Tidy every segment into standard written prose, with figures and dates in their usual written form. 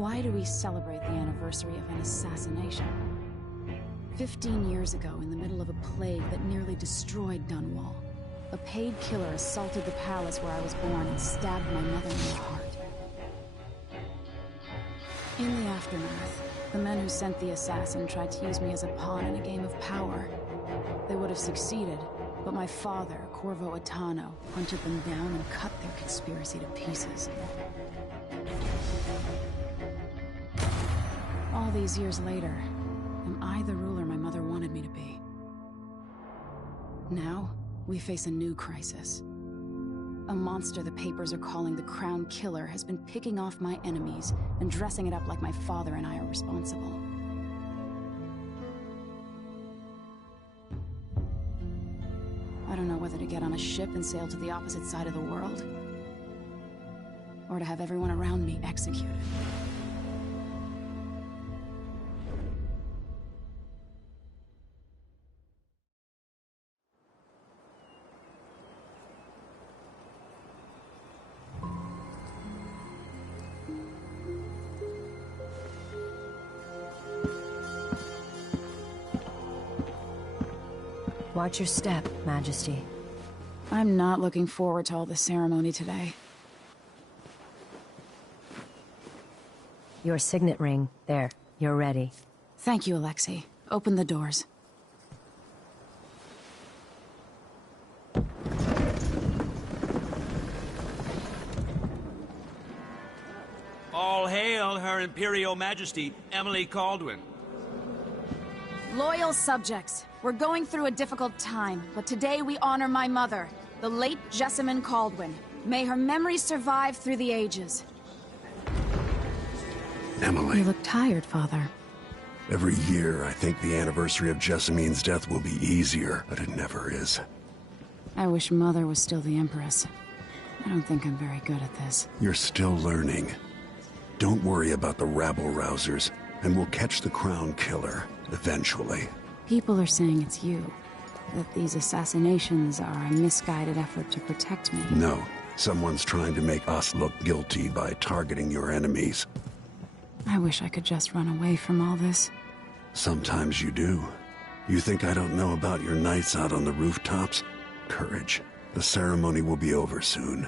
Why do we celebrate the anniversary of an assassination? 15 years ago, in the middle of a plague that nearly destroyed Dunwall, a paid killer assaulted the palace where I was born and stabbed my mother in the heart. In the aftermath, the men who sent the assassin tried to use me as a pawn in a game of power. They would have succeeded, but my father, Corvo Attano, hunted them down and cut their conspiracy to pieces. All these years later, am I the ruler my mother wanted me to be? Now, we face a new crisis. A monster the papers are calling the Crown Killer has been picking off my enemies and dressing it up like my father and I are responsible. I don't know whether to get on a ship and sail to the opposite side of the world, or to have everyone around me executed. Watch your step, Majesty. I'm not looking forward to all the ceremony today. Your signet ring. There. You're ready. Thank you, Alexei. Open the doors. All hail Her Imperial Majesty, Emily Caldwin. Loyal subjects, we're going through a difficult time, but today we honor my mother, the late Jessamine Caldwin. May her memory survive through the ages. Emily. You look tired, Father. Every year, I think the anniversary of Jessamine's death will be easier, but it never is. I wish Mother was still the Empress. I don't think I'm very good at this. You're still learning. Don't worry about the rabble-rousers, and we'll catch the Crown Killer, eventually. People are saying it's you. That these assassinations are a misguided effort to protect me. No. Someone's trying to make us look guilty by targeting your enemies. I wish I could just run away from all this. Sometimes you do. You think I don't know about your nights out on the rooftops? Courage. The ceremony will be over soon.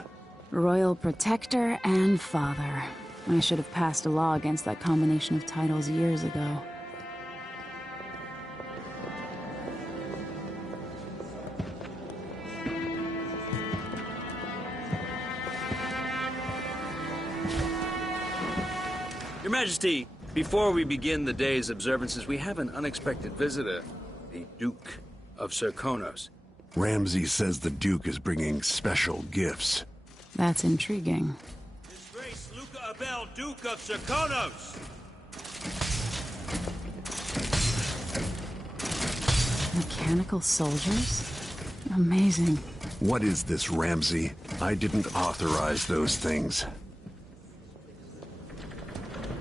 Royal Protector and Father. I should have passed a law against that combination of titles years ago. Your Majesty, before we begin the day's observances, we have an unexpected visitor, the Duke of Serkonos. Ramsay says the Duke is bringing special gifts. That's intriguing. His Grace Luca Abel, Duke of Serkonos! Mechanical soldiers? Amazing. What is this, Ramsay? I didn't authorize those things.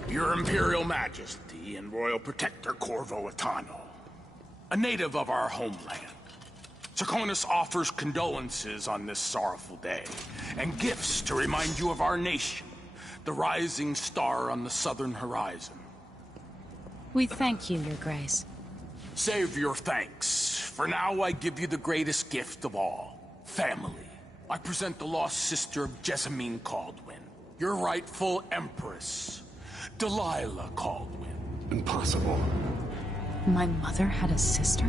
Your Imperial Majesty and Royal Protector Corvo Attano, a native of our homeland. Serkonos offers condolences on this sorrowful day, and gifts to remind you of our nation, the rising star on the southern horizon. We thank you, Your Grace. Save your thanks. For now, I give you the greatest gift of all, family. I present the lost sister of Jessamine Caldwin, your rightful Empress, Delilah Caldwin. Impossible. My mother had a sister?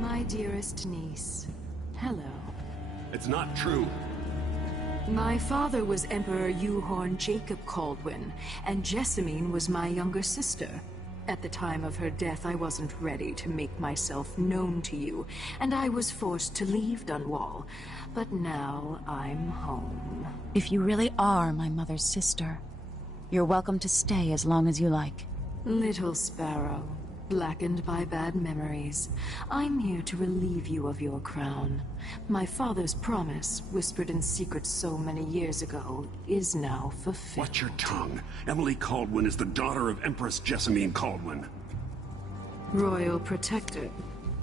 My dearest niece, hello. It's not true. My father was Emperor Yuhorn Jacob Caldwin, and Jessamine was my younger sister. At the time of her death, I wasn't ready to make myself known to you, and I was forced to leave Dunwall. But now I'm home. If you really are my mother's sister, you're welcome to stay as long as you like. Little sparrow, blackened by bad memories, I'm here to relieve you of your crown. My father's promise, whispered in secret so many years ago, is now fulfilled. Watch your tongue. Emily Caldwin is the daughter of Empress Jessamine Caldwin. Royal Protector,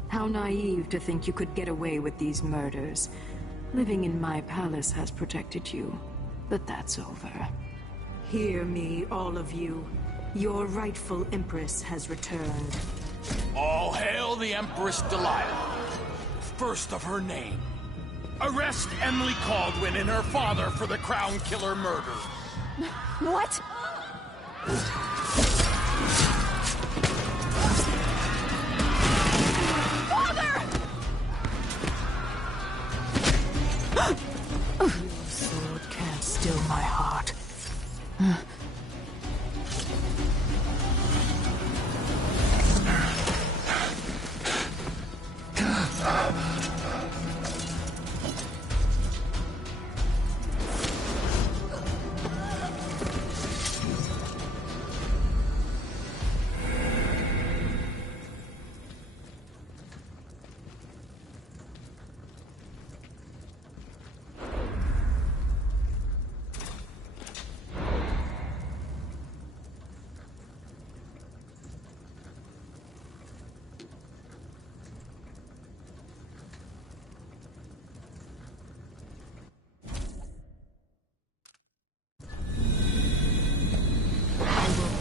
how naive to think you could get away with these murders. Living in my palace has protected you, but that's over. Hear me, all of you. Your rightful Empress has returned. All hail the Empress Delilah, first of her name. Arrest Emily Caldwin and her father for the Crown Killer murder. What? Your sword can't still my heart.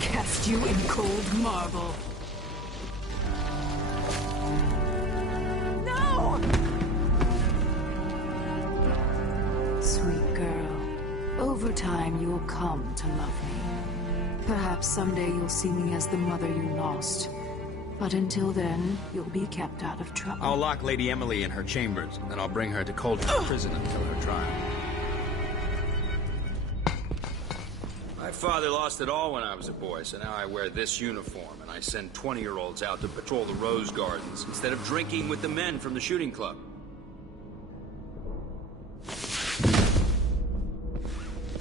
Cast you in cold marble. No! Sweet girl, over time you'll come to love me. Perhaps someday you'll see me as the mother you lost. But until then, you'll be kept out of trouble. I'll lock Lady Emily in her chambers, and then I'll bring her to Coldridge Prison until her trial. My father lost it all when I was a boy, so now I wear this uniform, and I send 20-year-olds out to patrol the rose gardens instead of drinking with the men from the shooting club.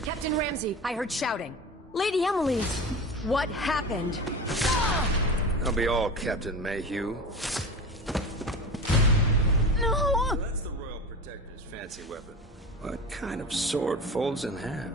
Captain Ramsey, I heard shouting. Lady Emily, what happened? That'll be all, Captain Mayhew. No! That's the Royal Protector's fancy weapon. What kind of sword folds in half?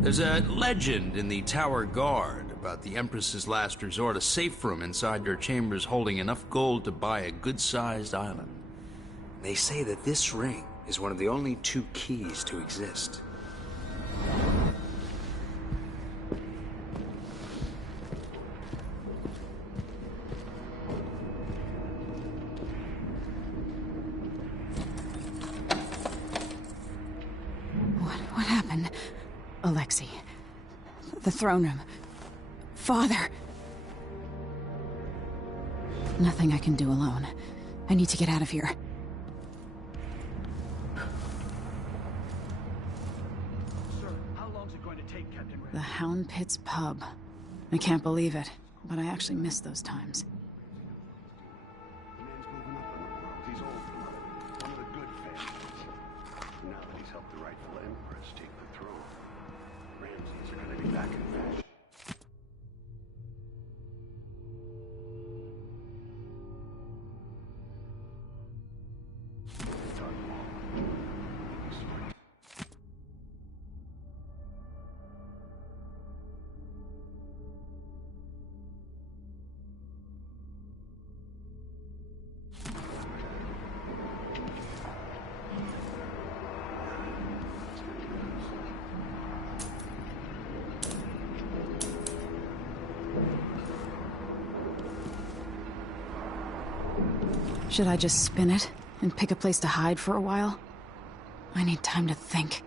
There's a legend in the Tower Guard about the Empress's last resort, a safe room inside her chambers holding enough gold to buy a good-sized island. They say that this ring is one of the only 2 keys to exist. What happened? Alexei. The throne room. Father. Nothing I can do alone. I need to get out of here. Sir, how long is it going to take, Captain Red? The Hound Pit's pub. I can't believe it, but I actually miss those times. Man's moving up in the world. He's old blood. One of the good families. Now that he's helped the rightful Empress take the throne, Ramses are going to be back in fashion. Should I just spin it and pick a place to hide for a while? I need time to think.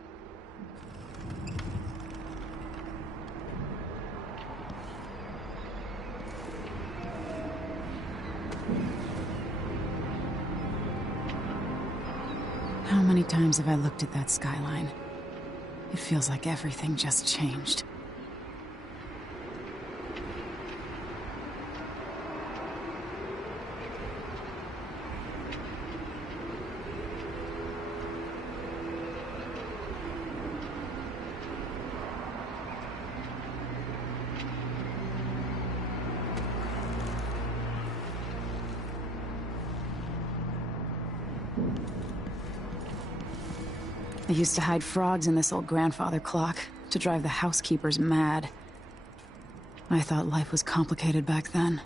How many times have I looked at that skyline? It feels like everything just changed. I used to hide frogs in this old grandfather clock to drive the housekeepers mad. I thought life was complicated back then.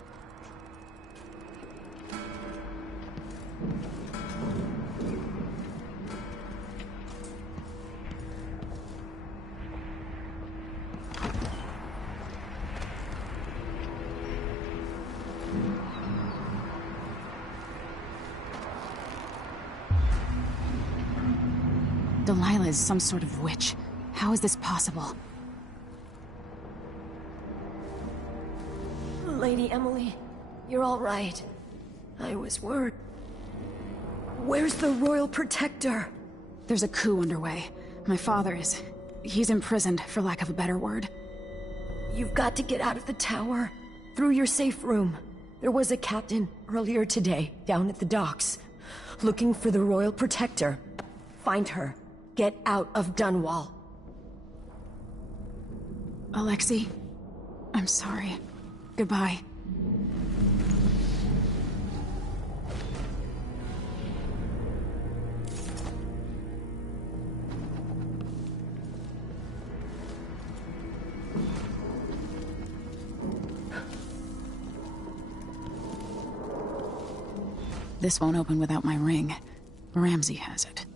Delilah is some sort of witch. How is this possible? Lady Emily, you're all right. I was worried. Where's the Royal Protector? There's a coup underway. My father is... he's imprisoned, for lack of a better word. You've got to get out of the tower. Through your safe room. There was a captain earlier today, down at the docks. Looking for the Royal Protector. Find her. Get out of Dunwall. Alexei, I'm sorry. Goodbye. This won't open without my ring. Ramsey has it.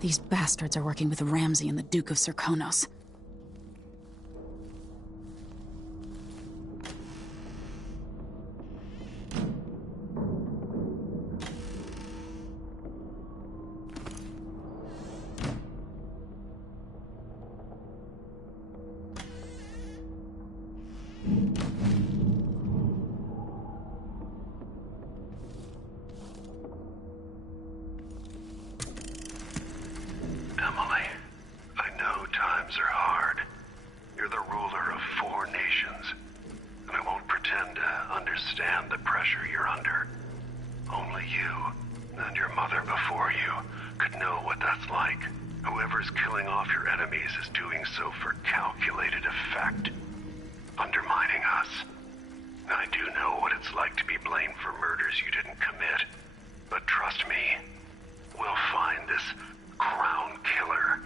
These bastards are working with Ramsey and the Duke of Serkonos. Emily, I know times are hard. You're the ruler of 4 nations, and I won't pretend to understand the pressure you're under. Only you, and your mother before you, could know what that's like. Whoever's killing off your enemies is doing so for calculated effect, undermining us. I do know what it's like to be blamed for murders you didn't commit, but trust me, we'll find this crown killer,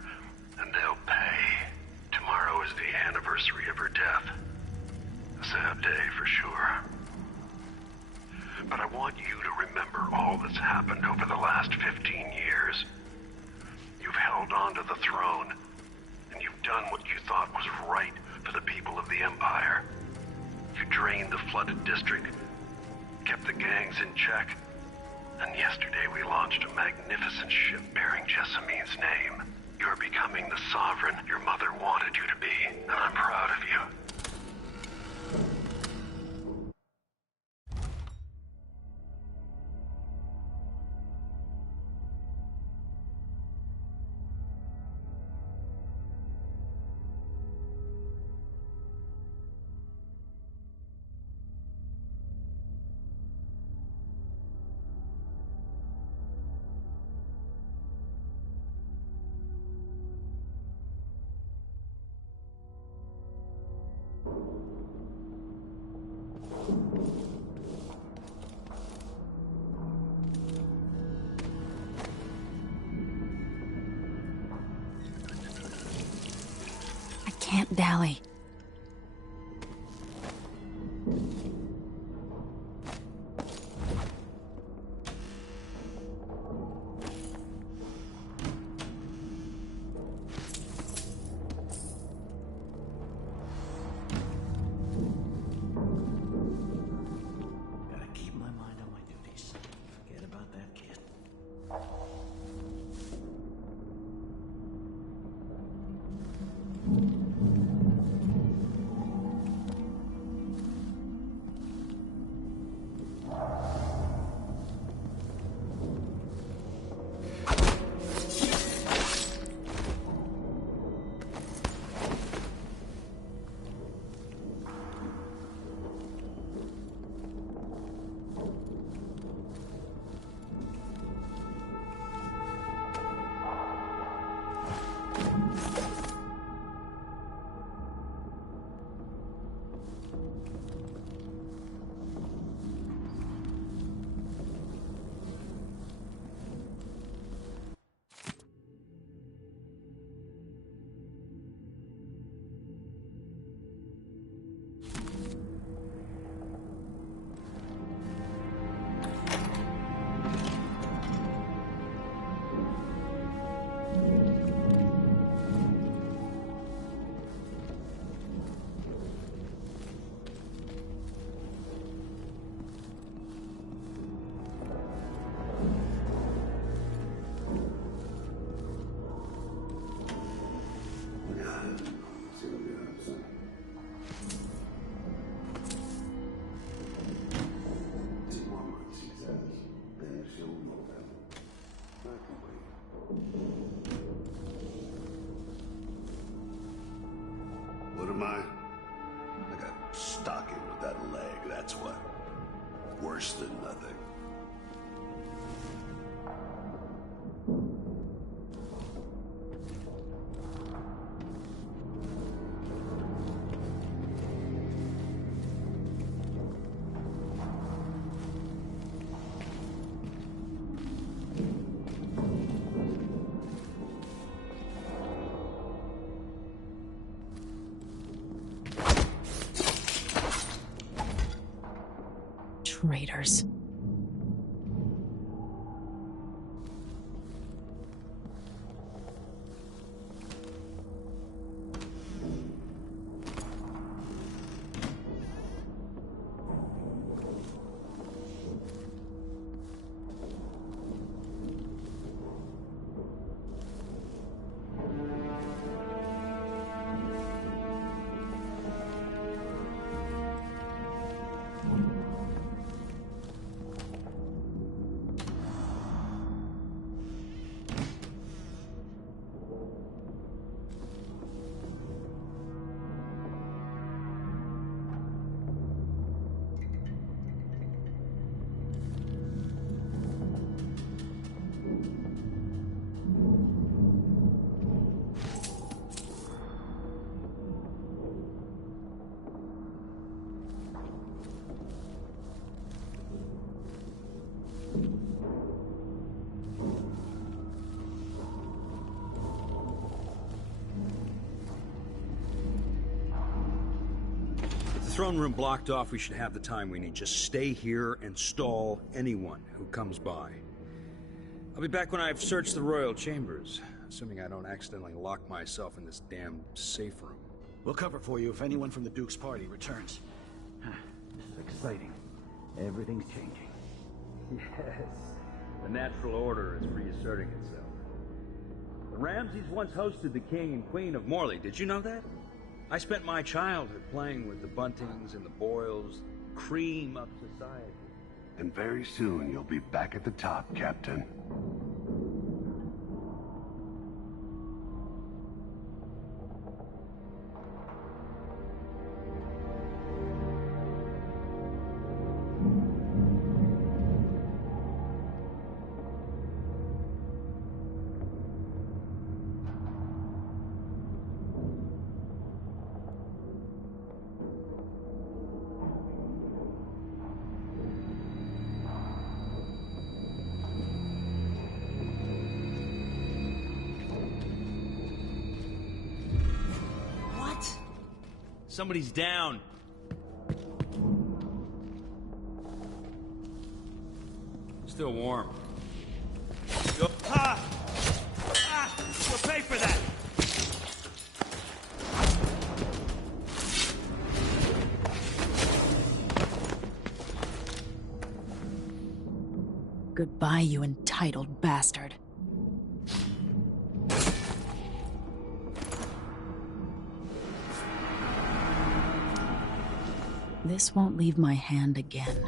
and they'll pay. Tomorrow is the anniversary of her death. A sad day for sure. But I want you to remember all that's happened over the last 15 years. You've held on to the throne, and you've done what you thought was right for the people of the Empire. You drained the flooded district, kept the gangs in check, and yesterday we launched a magnificent ship bearing Jessamine's name. You're becoming the sovereign your mother wanted you to be, and I'm proud of you. Can't dally. worse than nothing. Traitors. Throne room blocked off, we should have the time we need. Just stay here and stall anyone who comes by. I'll be back when I've searched the royal chambers, assuming I don't accidentally lock myself in this damn safe room. We'll cover for you if anyone from the Duke's party returns. This is exciting. Everything's changing. Yes, the natural order is reasserting itself. The Ramseys once hosted the king and queen of Morley. Did you know that? I spent my childhood playing with the Buntings and the Boyles, cream of society. And very soon you'll be back at the top, Captain. Somebody's down. Still warm. You'll pay for that. Goodbye, you entitled bastard. This won't leave my hand again.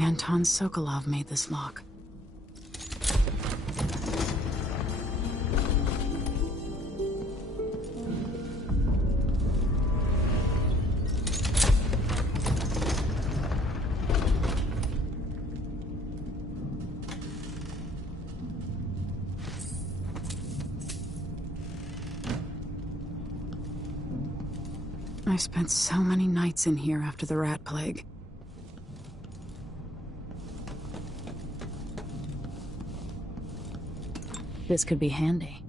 Anton Sokolov made this lock. I spent so many nights in here after the rat plague. This could be handy.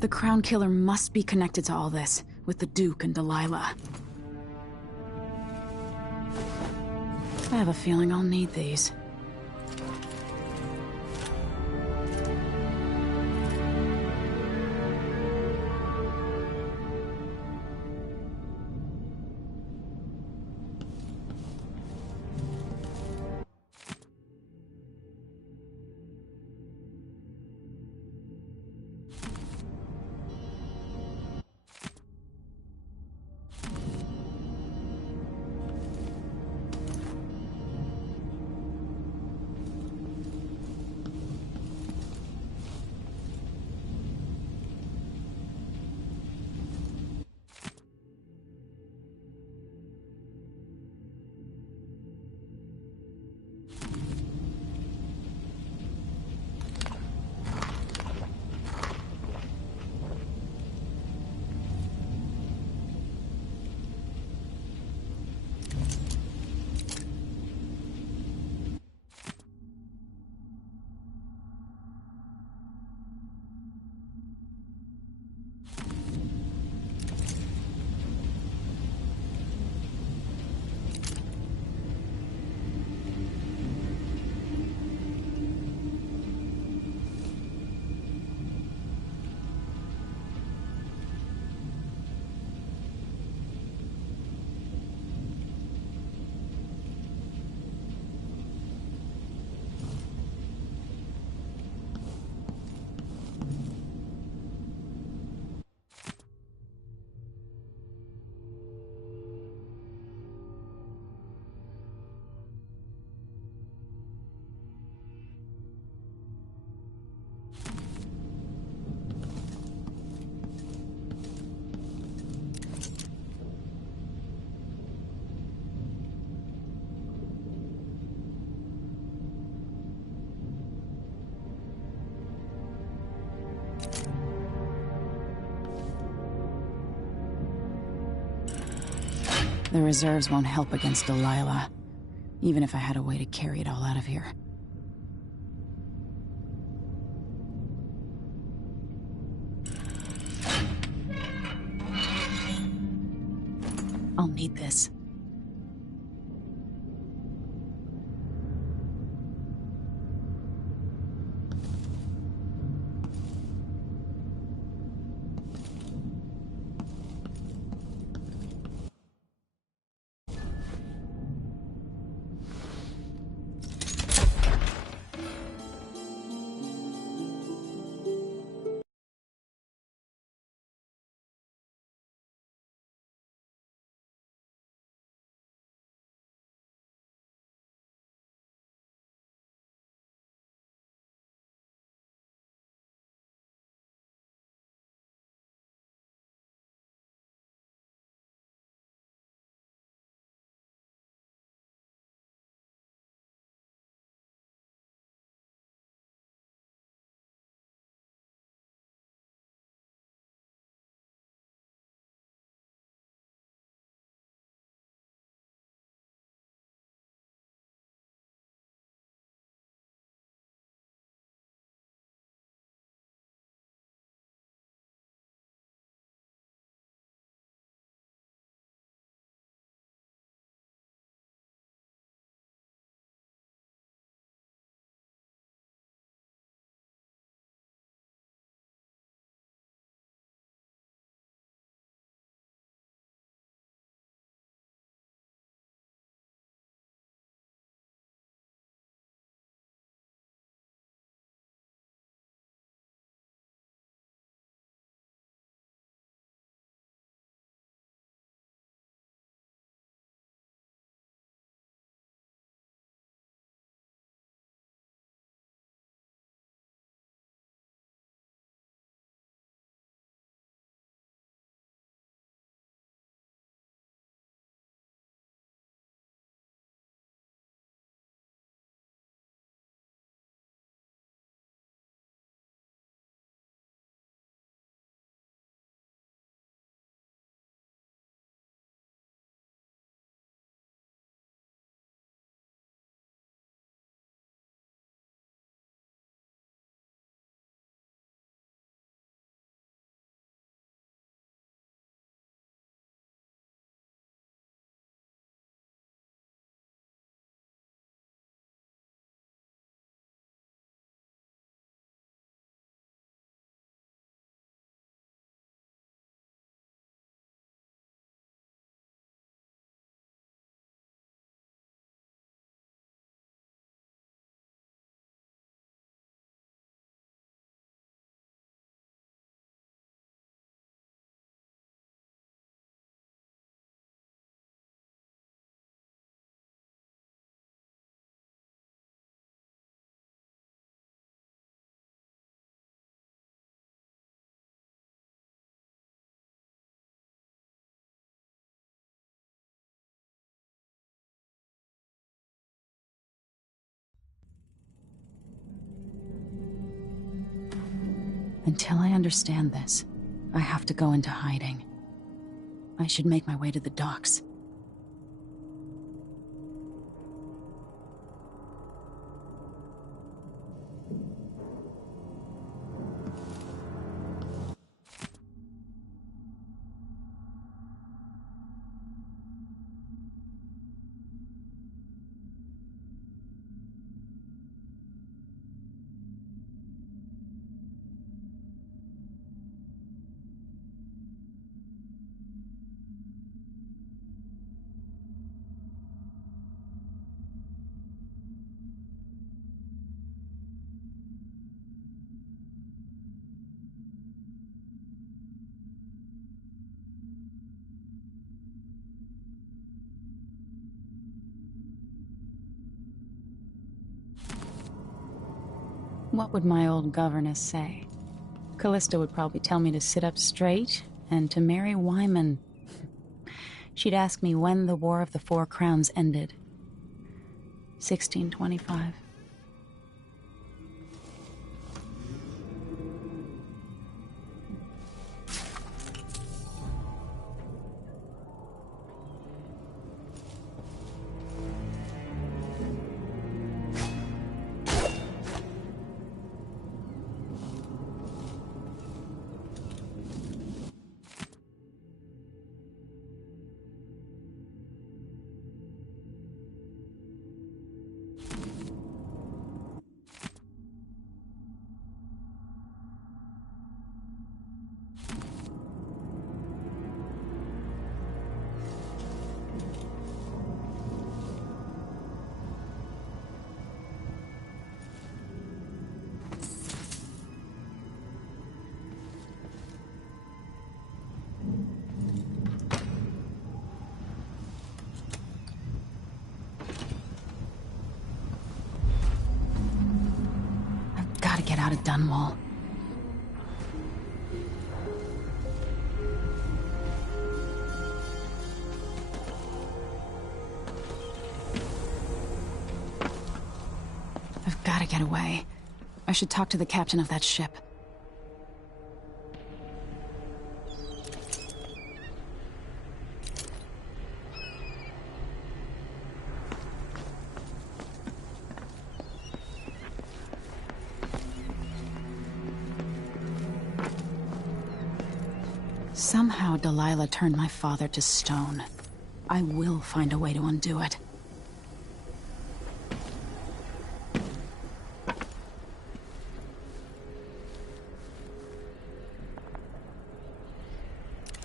The Crown Killer must be connected to all this, with the Duke and Delilah. I have a feeling I'll need these. The reserves won't help against Delilah, even if I had a way to carry it all out of here. I'll need this. Until I understand this, I have to go into hiding. I should make my way to the docks. What would my old governess say? Callista would probably tell me to sit up straight and to marry Wyman. She'd ask me when the War of the Four Crowns ended. 1625. Gotta get out of Dunwall. I've gotta get away. I should talk to the captain of that ship. Somehow Delilah turned my father to stone. I will find a way to undo it.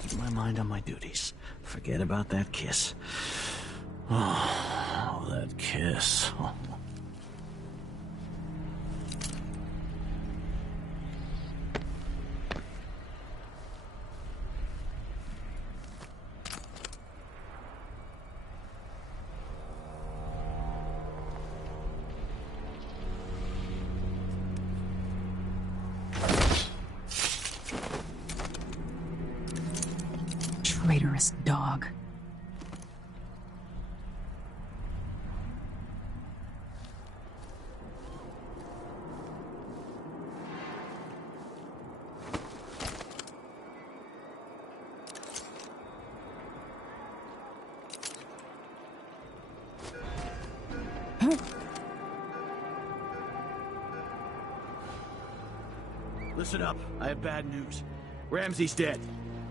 Keep my mind on my duties. Forget about that kiss. Oh, that kiss. Oh. Traitorous dog. Listen up. I have bad news. Ramsey's dead.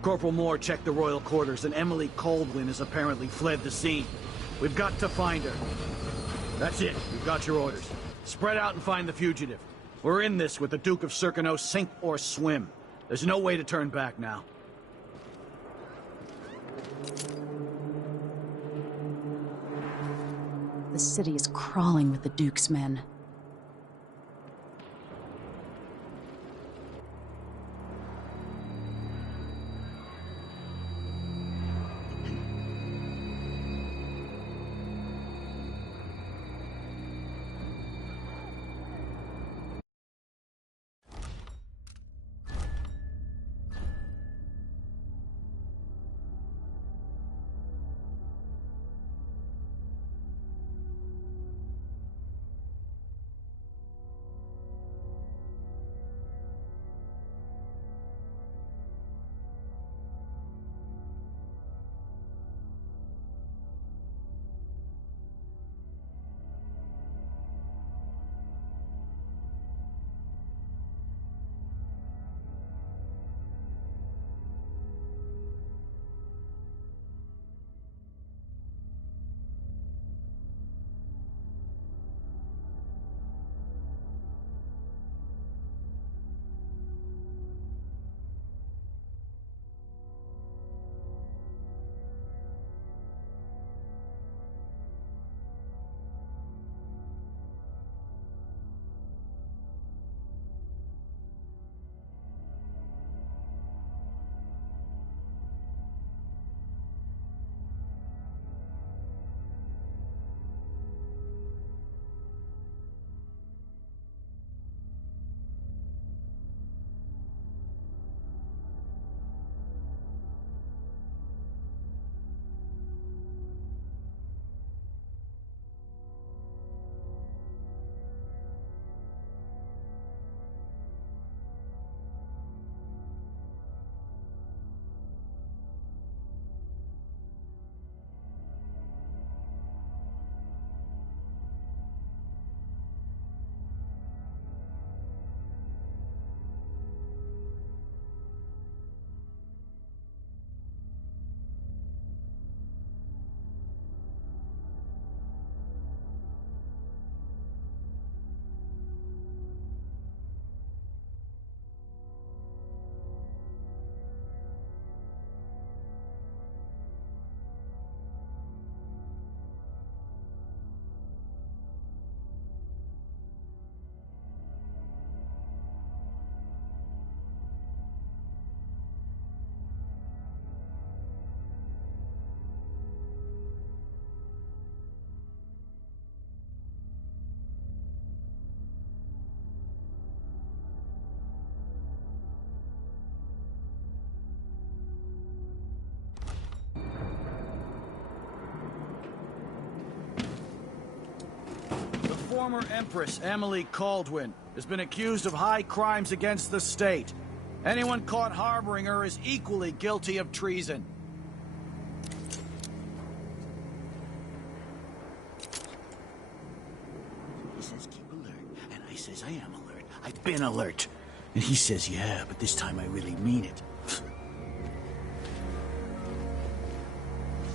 Corporal Moore checked the royal quarters, and Emily Coldwin has apparently fled the scene. We've got to find her. That's it. You've got your orders. Spread out and find the fugitive. We're in this with the Duke of Circano, sink or swim. There's no way to turn back now. The city is crawling with the Duke's men. former Empress Emily Caldwin has been accused of high crimes against the state. Anyone caught harboring her is equally guilty of treason. He says keep alert, and I says I am alert. I've been alert. And he says, yeah, but this time I really mean it.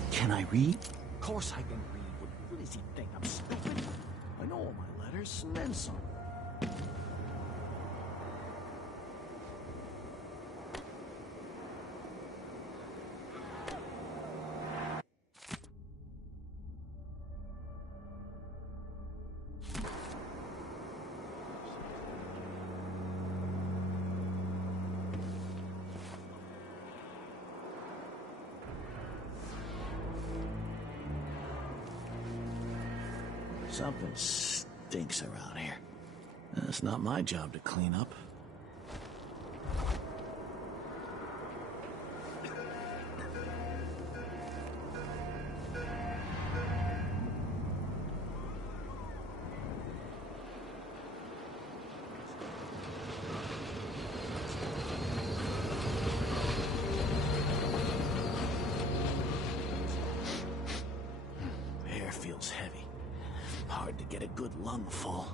Can I read? Of course I can read. What does he think? I'm stupid? I know all my letters, and then some. Something stinks around here. It's not my job to clean up. Air feels heavy. Hard to get a good lungful.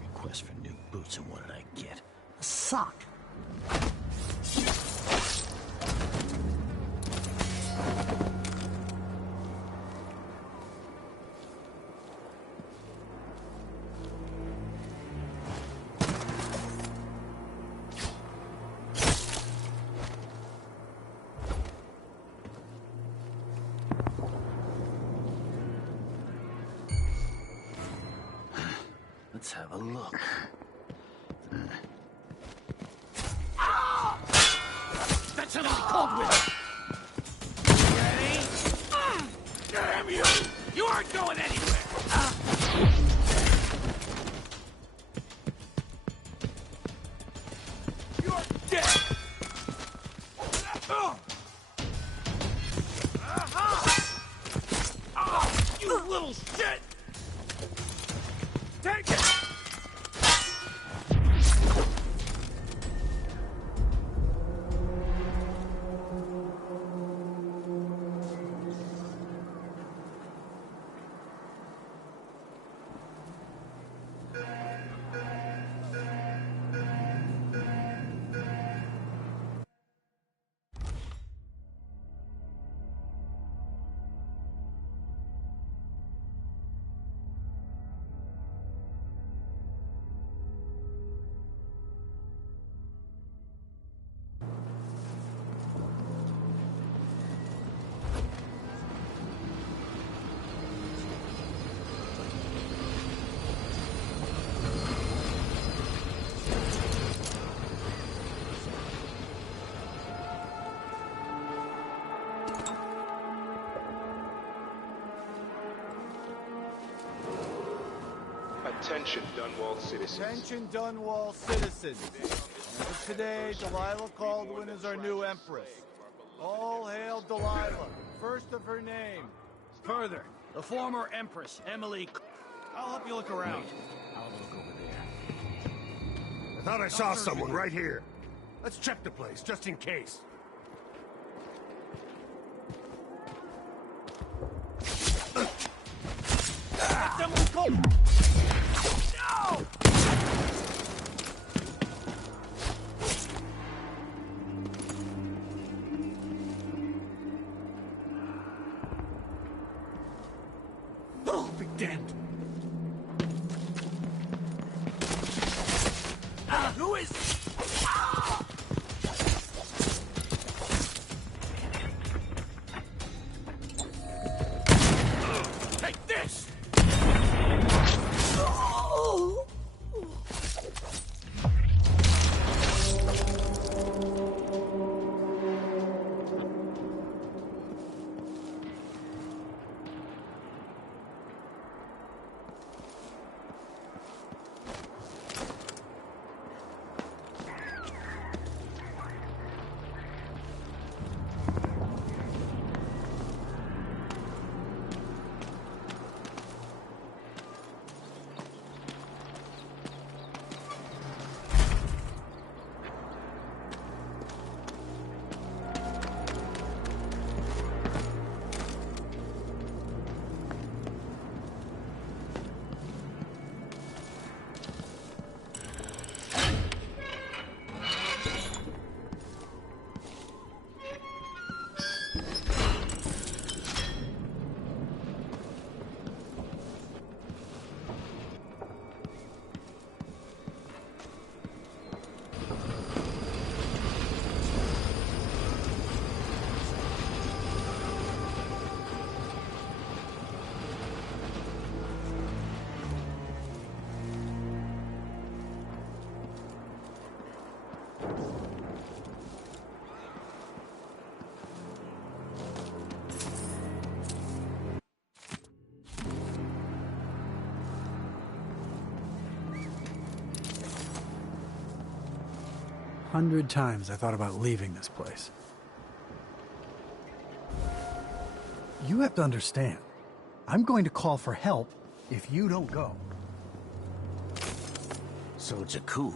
Request for new boots, and what did I get? A sock. Let's have a look. That's Emily Caldwin! Ready? Damn you! You aren't going anywhere! You're dead! You little shit! Take it! Attention, Dunwall citizens. Attention, Dunwall citizens. As of today, Delilah Caldwin is our new Empress. All hail Delilah, first of her name. Further, the former Empress Emily... I'll help you look around. I'll look over there. I thought I saw someone right here. Let's check the place, just in case. That's Emily Caldwin! No! Oh, be damned! Who is... Take this! 100 times I thought about leaving this place. You have to understand. I'm going to call for help if you don't go. So it's a coup.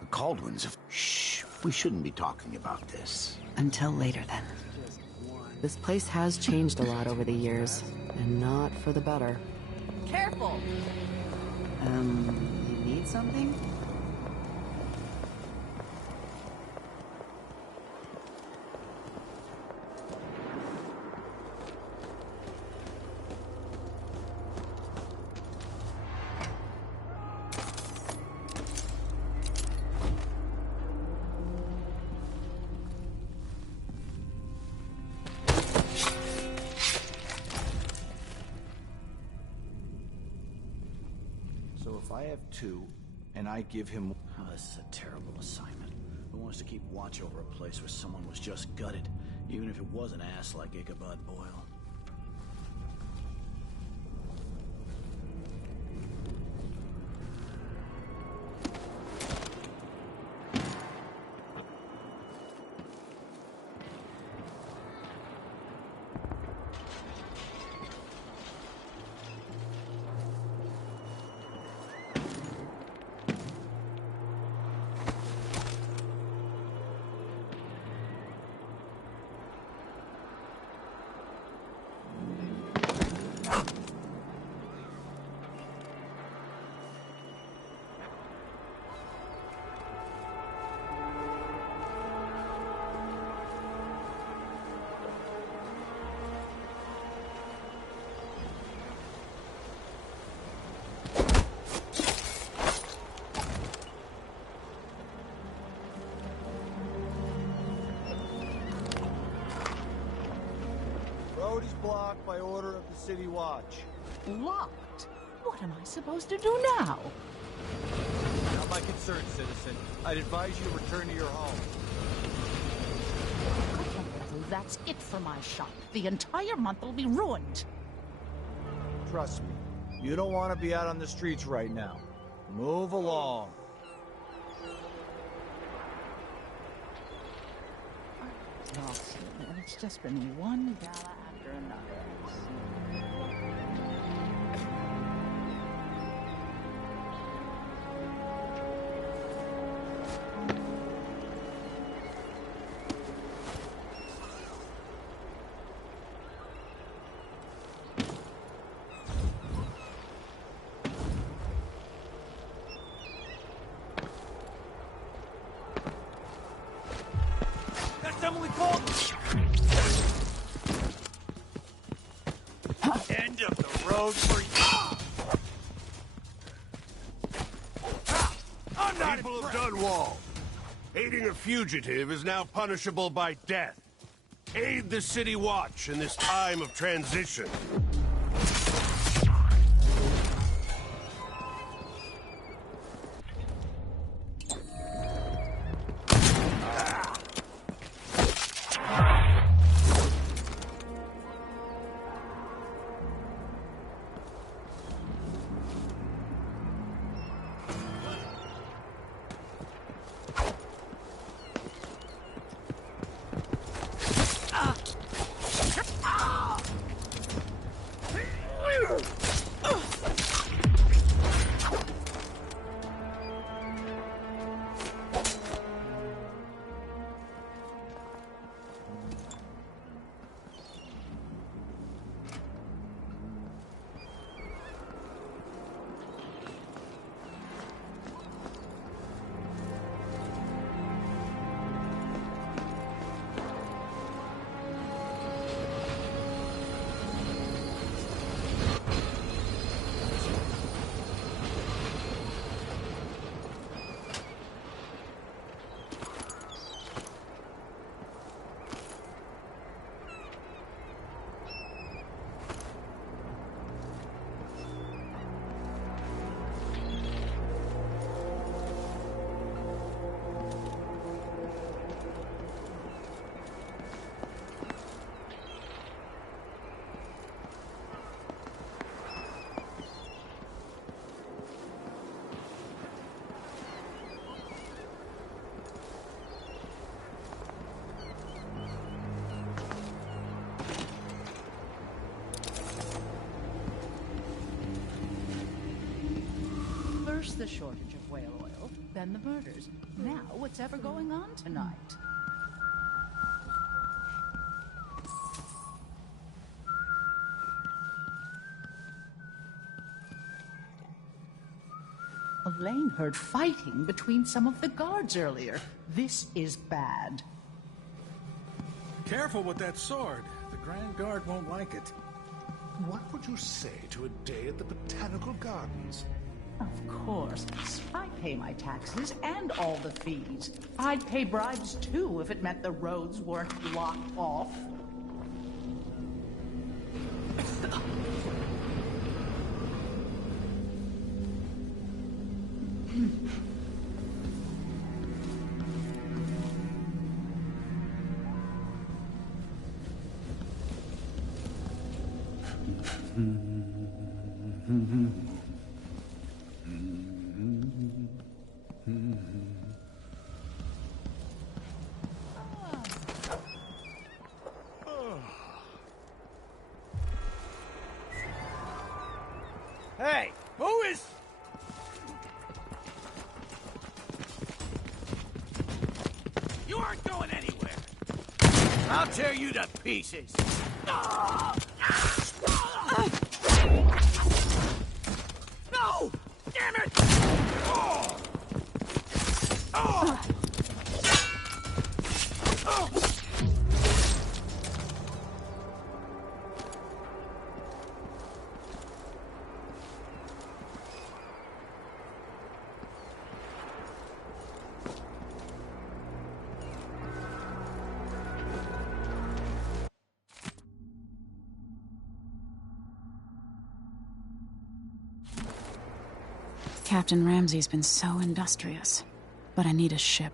The Caldwins have... Shh, we shouldn't be talking about this. Until later, then. This place has changed a lot over the years, and not for the better. Careful! You need something? So if I have two, and I give him... Oh, this is a terrible assignment. Who wants to keep watch over a place where someone was just gutted, even if it was an ass like Ichabod Boyle? Road is blocked by order of the City Watch. Locked? What am I supposed to do now? Not my concern, citizen. I'd advise you to return to your home. That's it for my shop. The entire month will be ruined. Trust me, you don't want to be out on the streets right now. Move along. Well, it's just been one gala after another. That's Emily Cole! End of the road for you. I'm not People of Dunwall, aiding a fugitive is now punishable by death. Aid the City Watch in this time of transition. the shortage of whale oil, then the murders. Now, what's ever going on tonight? Elaine heard fighting between some of the guards earlier. This is bad. Careful with that sword. The Grand Guard won't like it. What would you say to a day at the Botanical Gardens? Of course. I pay my taxes and all the fees. I'd pay bribes too if it meant the roads weren't blocked off. Hey, who is... You aren't going anywhere. I'll tear you to pieces. No! Damn it! Oh! Oh! Oh! Captain Ramsey's been so industrious, but I need a ship.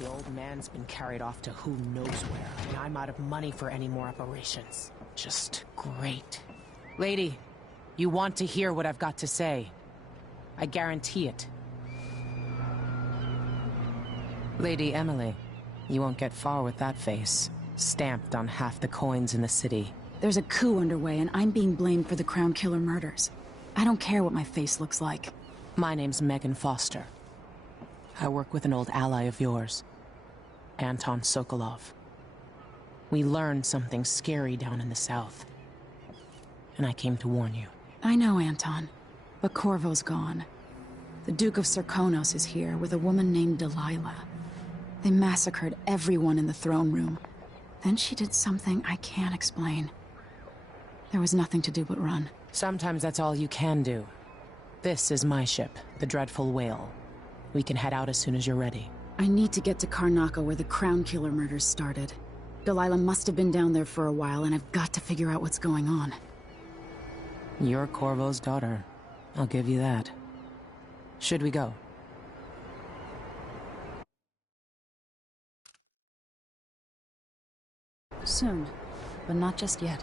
The old man's been carried off to who knows where, and I'm out of money for any more operations. Just great. Lady, you want to hear what I've got to say. I guarantee it. Lady Emily, you won't get far with that face. Stamped on half the coins in the city. There's a coup underway, and I'm being blamed for the Crown Killer murders. I don't care what my face looks like. My name's Megan Foster. I work with an old ally of yours, Anton Sokolov. We learned something scary down in the south, and I came to warn you. I know, Anton, but Corvo's gone. The Duke of Serkonos is here with a woman named Delilah. They massacred everyone in the throne room. Then she did something I can't explain. There was nothing to do but run. Sometimes that's all you can do. This is my ship, the Dreadful Whale. We can head out as soon as you're ready. I need to get to Karnaca where the Crown Killer murders started. Delilah must have been down there for a while, and I've got to figure out what's going on. You're Corvo's daughter. I'll give you that. Should we go? Soon, but not just yet.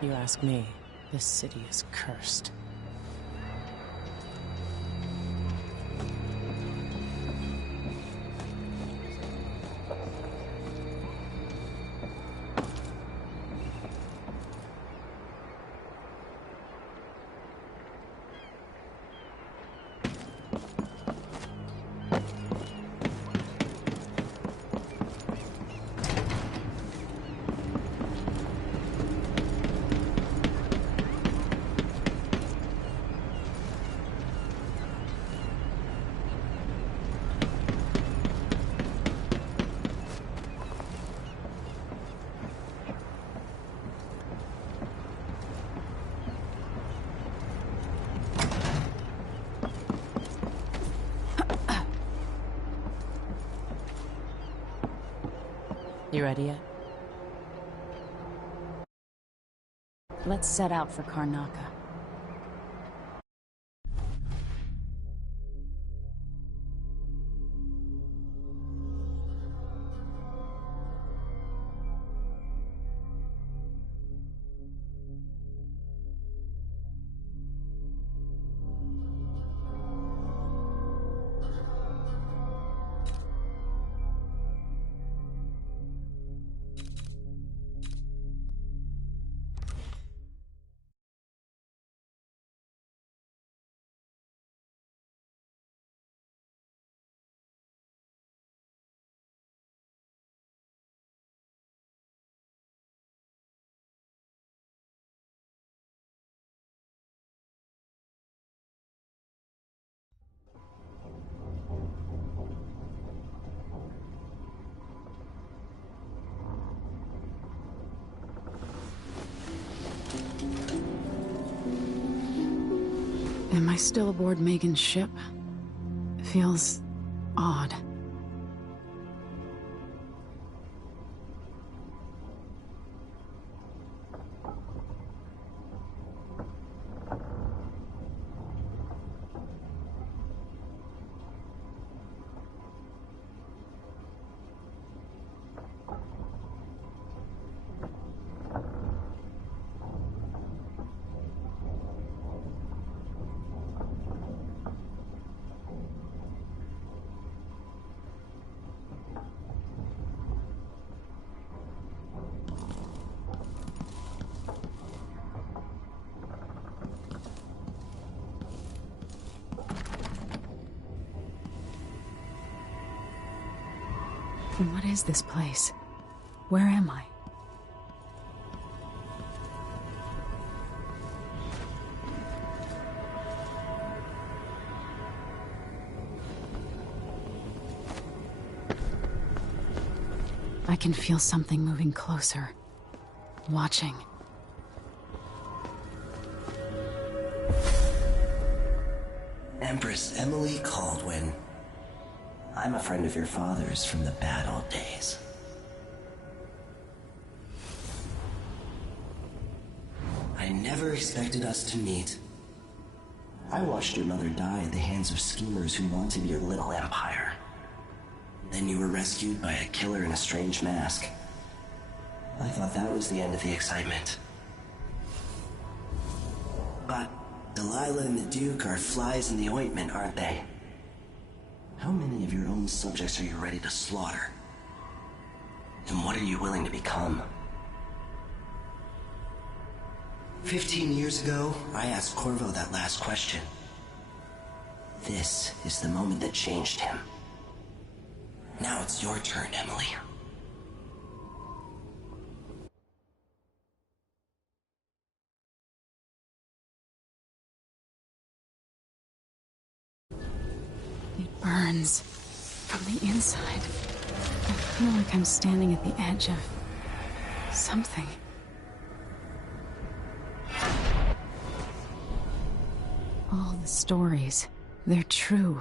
You ask me, this city is cursed. You ready yet? Let's set out for Karnaca. Am I still aboard Megan's ship? It feels odd. What is this place? Where am I? I can feel something moving closer. Watching. Empress Emily Caldwin. I'm a friend of your father's from the bad old days. I never expected us to meet. I watched your mother die at the hands of schemers who wanted your little empire. Then you were rescued by a killer in a strange mask. I thought that was the end of the excitement. But Delilah and the Duke are flies in the ointment, aren't they? How many of your own subjects are you ready to slaughter? And what are you willing to become? 15 years ago, I asked Corvo that last question. This is the moment that changed him. Now it's your turn, Emily. It burns from the inside. I feel like I'm standing at the edge of something. All the stories, they're true.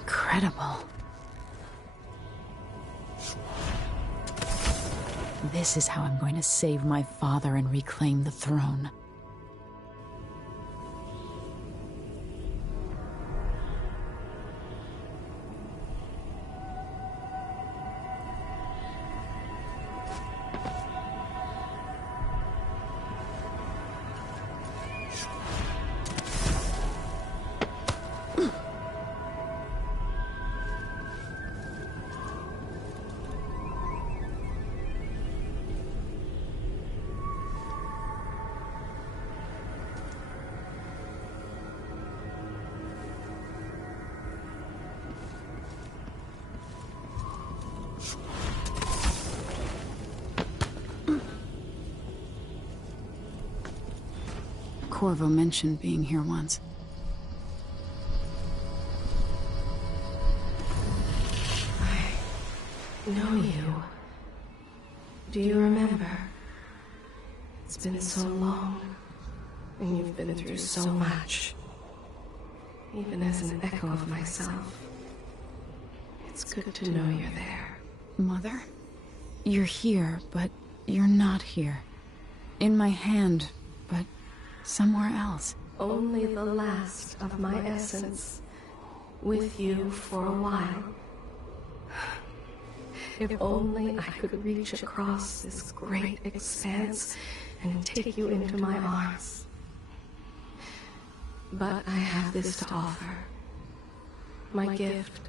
Incredible. This is how I'm going to save my father and reclaim the throne. Corvo mentioned being here once. I know you. Do you remember? It's been so long, and you've been through so much. Even as an echo of myself, it's good to know you're there. Mother? You're here, but you're not here. In my hand, but somewhere else. Only the last of my essence, with you for a while. If only I could reach across this great expanse and take you into my arms. But I have this to offer. My gift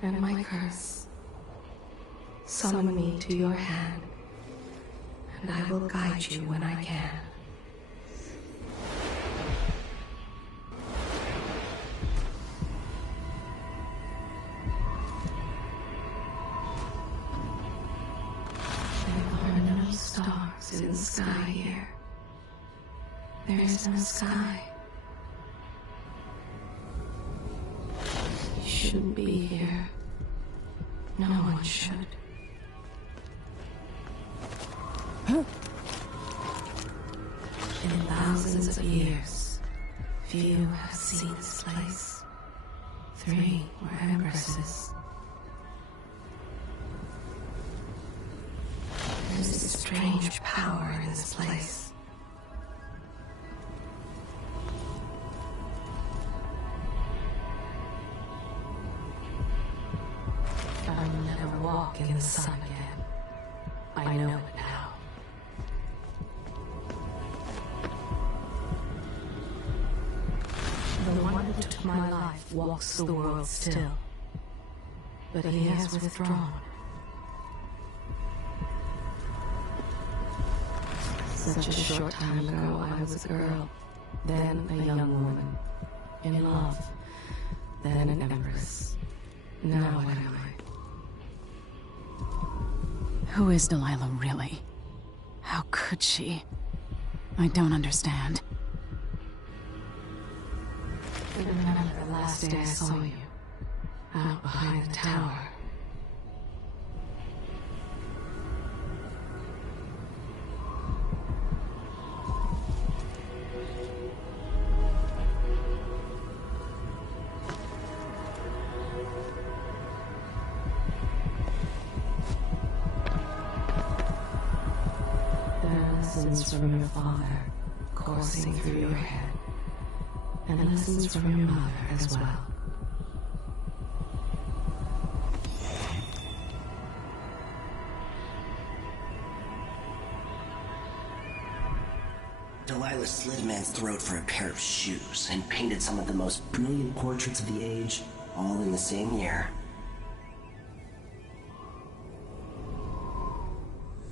and my curse. Summon me to your hand, and I will guide you when I can. Stars in the sky here. There is no sky. You shouldn't be here. No one should. In thousands of years, few have seen this place. 3 were empresses. There's a strange power in this place. I will never walk in the sun again. I know it now. The one who took my life walks the world still, but he has withdrawn. Such a short time ago, I was a girl, then a young woman, in love, then an empress. Now what am I? Who is Delilah really? How could she? I don't understand. Remember the last day I saw you, out behind the tower. Lessons from your father coursing through your head, and lessons from your mother as well. Delilah slit a man's throat for a pair of shoes and painted some of the most brilliant portraits of the age, all in the same year.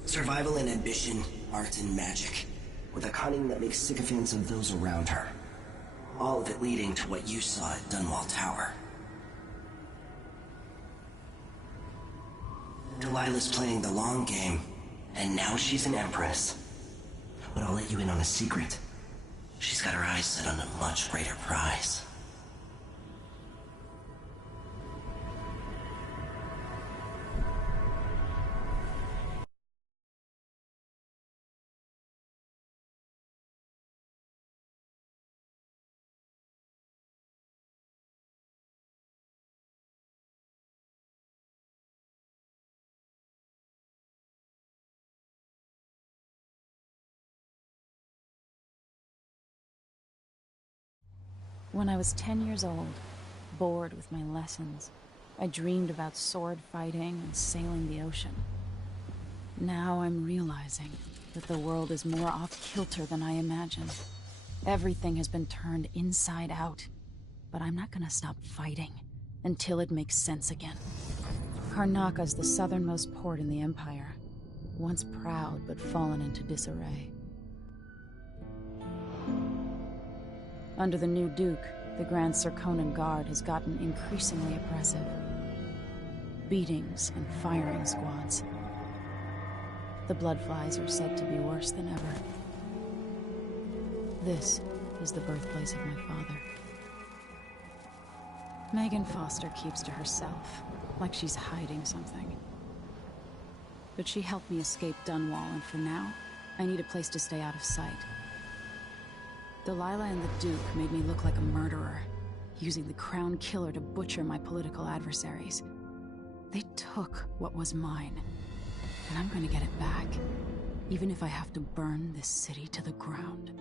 Survival and ambition, art and magic, with a cunning that makes sycophants of those around her. All of it leading to what you saw at Dunwall Tower. Delilah's playing the long game, and now she's an empress. But I'll let you in on a secret. She's got her eyes set on a much greater prize. When I was 10 years old, bored with my lessons, I dreamed about sword fighting and sailing the ocean. Now I'm realizing that the world is more off-kilter than I imagined. Everything has been turned inside out, but I'm not gonna stop fighting until it makes sense again. Karnaka's the southernmost port in the Empire, once proud but fallen into disarray. Under the new Duke, the Grand Serkonan Guard has gotten increasingly oppressive. Beatings and firing squads. The Bloodflies are said to be worse than ever. This is the birthplace of my father. Megan Foster keeps to herself, like she's hiding something. But she helped me escape Dunwall, and for now, I need a place to stay out of sight. Delilah and the Duke made me look like a murderer, using the Crown Killer to butcher my political adversaries. They took what was mine, and I'm gonna get it back, even if I have to burn this city to the ground.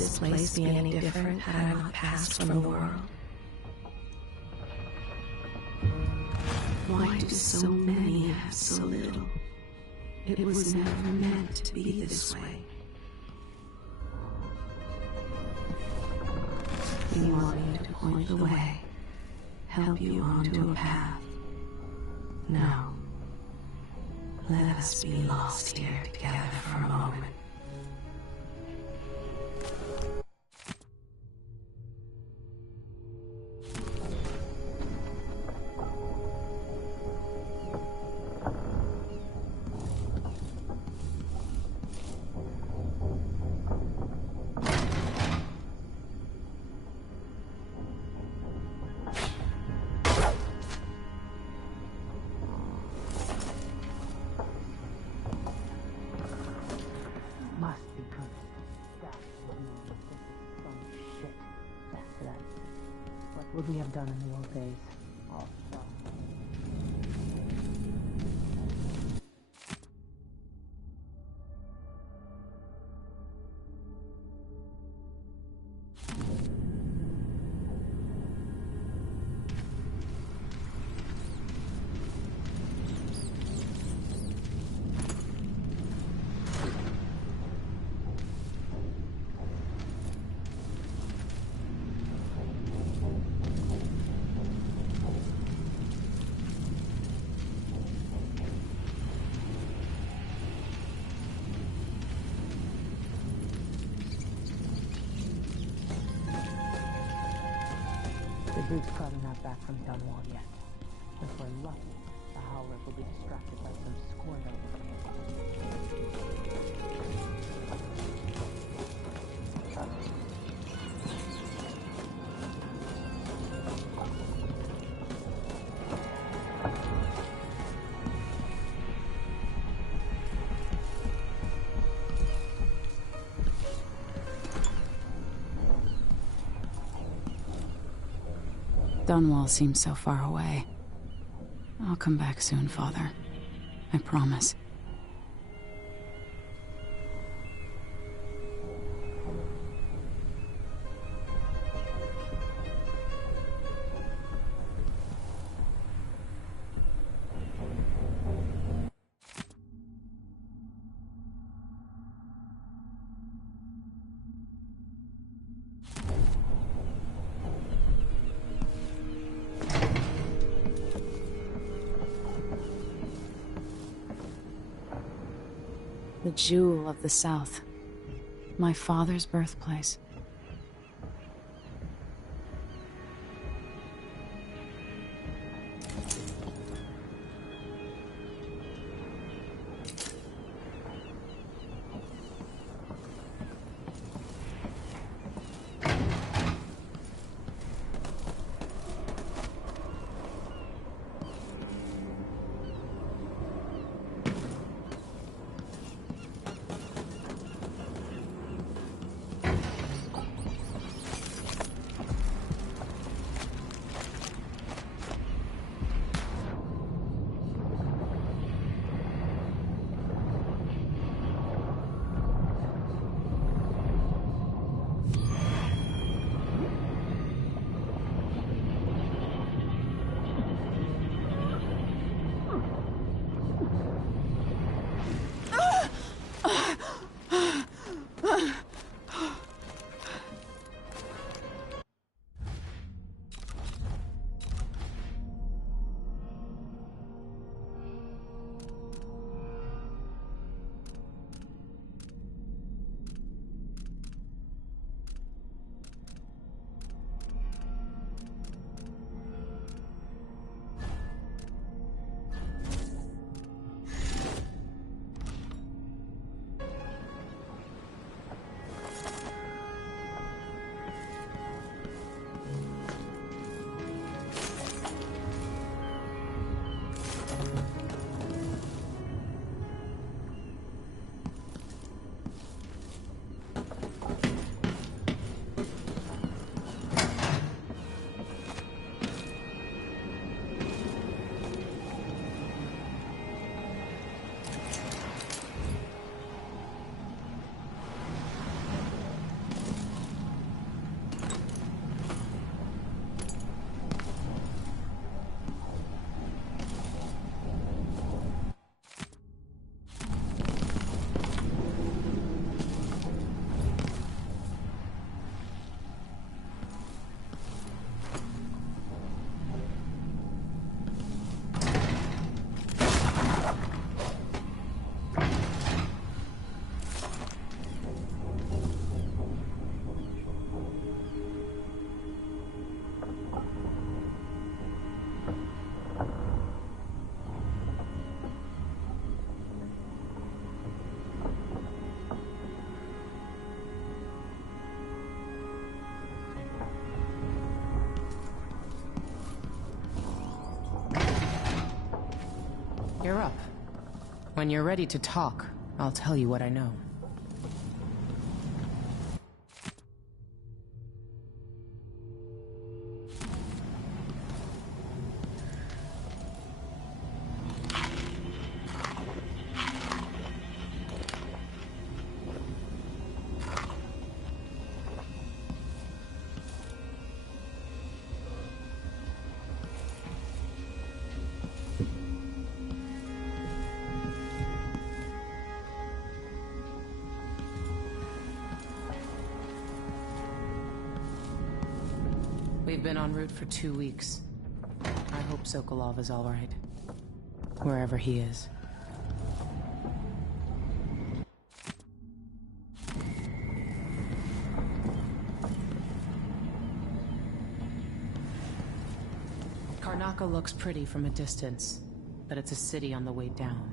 this place be any different had I not passed from the world? Why do so many have so little? It was never meant to be this way. You want me to point the way, help you onto a path. No. Let us be lost here together for a moment. What would we have done in the old days? Oh, well. The dude's probably not back from Dunwall yet. If we're lucky, the Howlers will be distracted by some score Dunwall seems so far away. I'll come back soon, Father. I promise. The jewel of the South. My father's birthplace. When you're ready to talk, I'll tell you what I know. We've been en route for 2 weeks. I hope Sokolov is all right. Wherever he is. Karnaca looks pretty from a distance, but it's a city on the way down.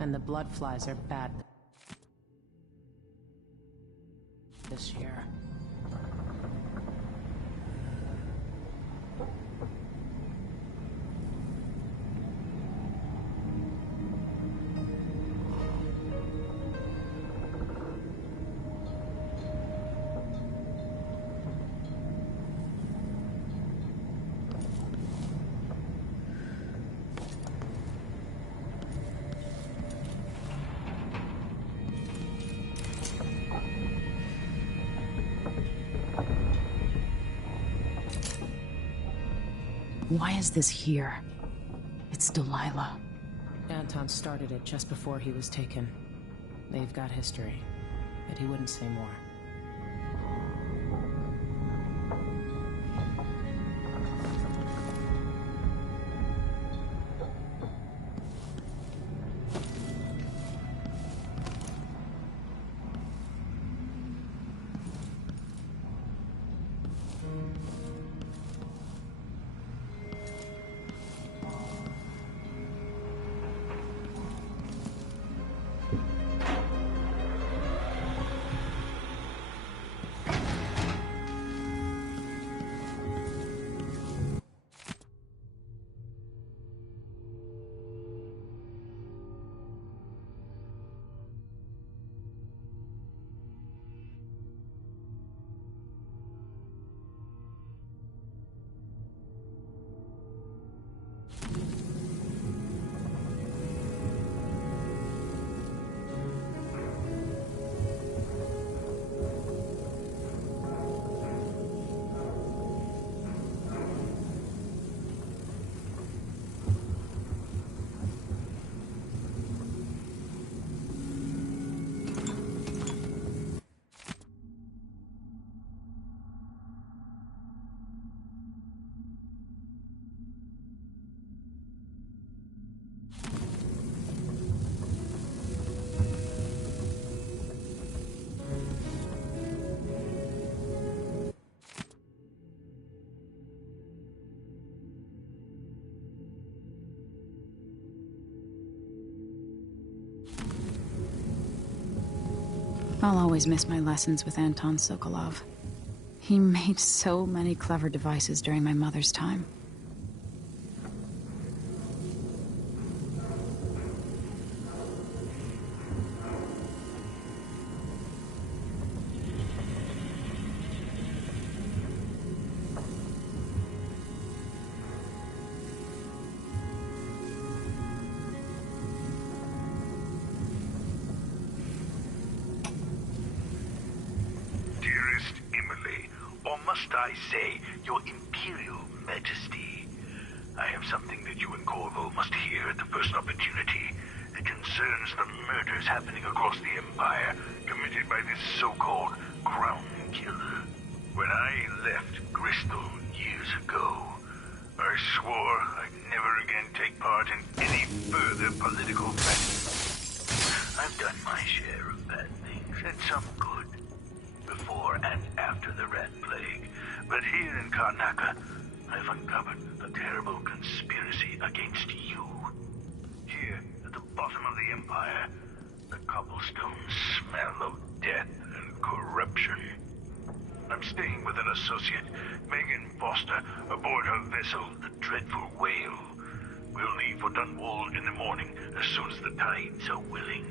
And the bloodflies are bad this year. Why is this here? It's Delilah. Anton started it just before he was taken. They've got history, but he wouldn't say more. I'll always miss my lessons with Anton Sokolov. He made so many clever devices during my mother's time. I say, Your Imperial Majesty, I have something that you and Corvo must hear at the first opportunity. It concerns the murders happening across the Empire, committed by this so-called Crown Killer. When I left Bristol years ago, I swore I'd never again take part in any further political battle. I've done my share of bad things, and some good, before and after the Rat Plague. But here in Karnaca, I've uncovered a terrible conspiracy against you. Here, at the bottom of the Empire, the cobblestones smell of death and corruption. I'm staying with an associate, Megan Foster, aboard her vessel, the Dreadful Whale. We'll leave for Dunwall in the morning, as soon as the tides are willing.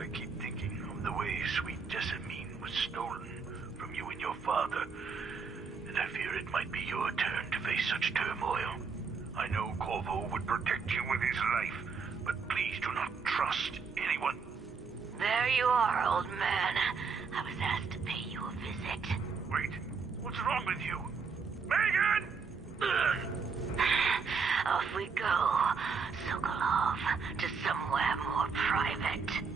I keep thinking of the way sweet Jessamine was stolen from you and your father, and I fear it might be your turn to face such turmoil. I know Corvo would protect you with his life, but please do not trust anyone. There you are, old man. I was asked to pay you a visit. Wait, what's wrong with you? Megan! Off we go, Sokolov, to somewhere more private.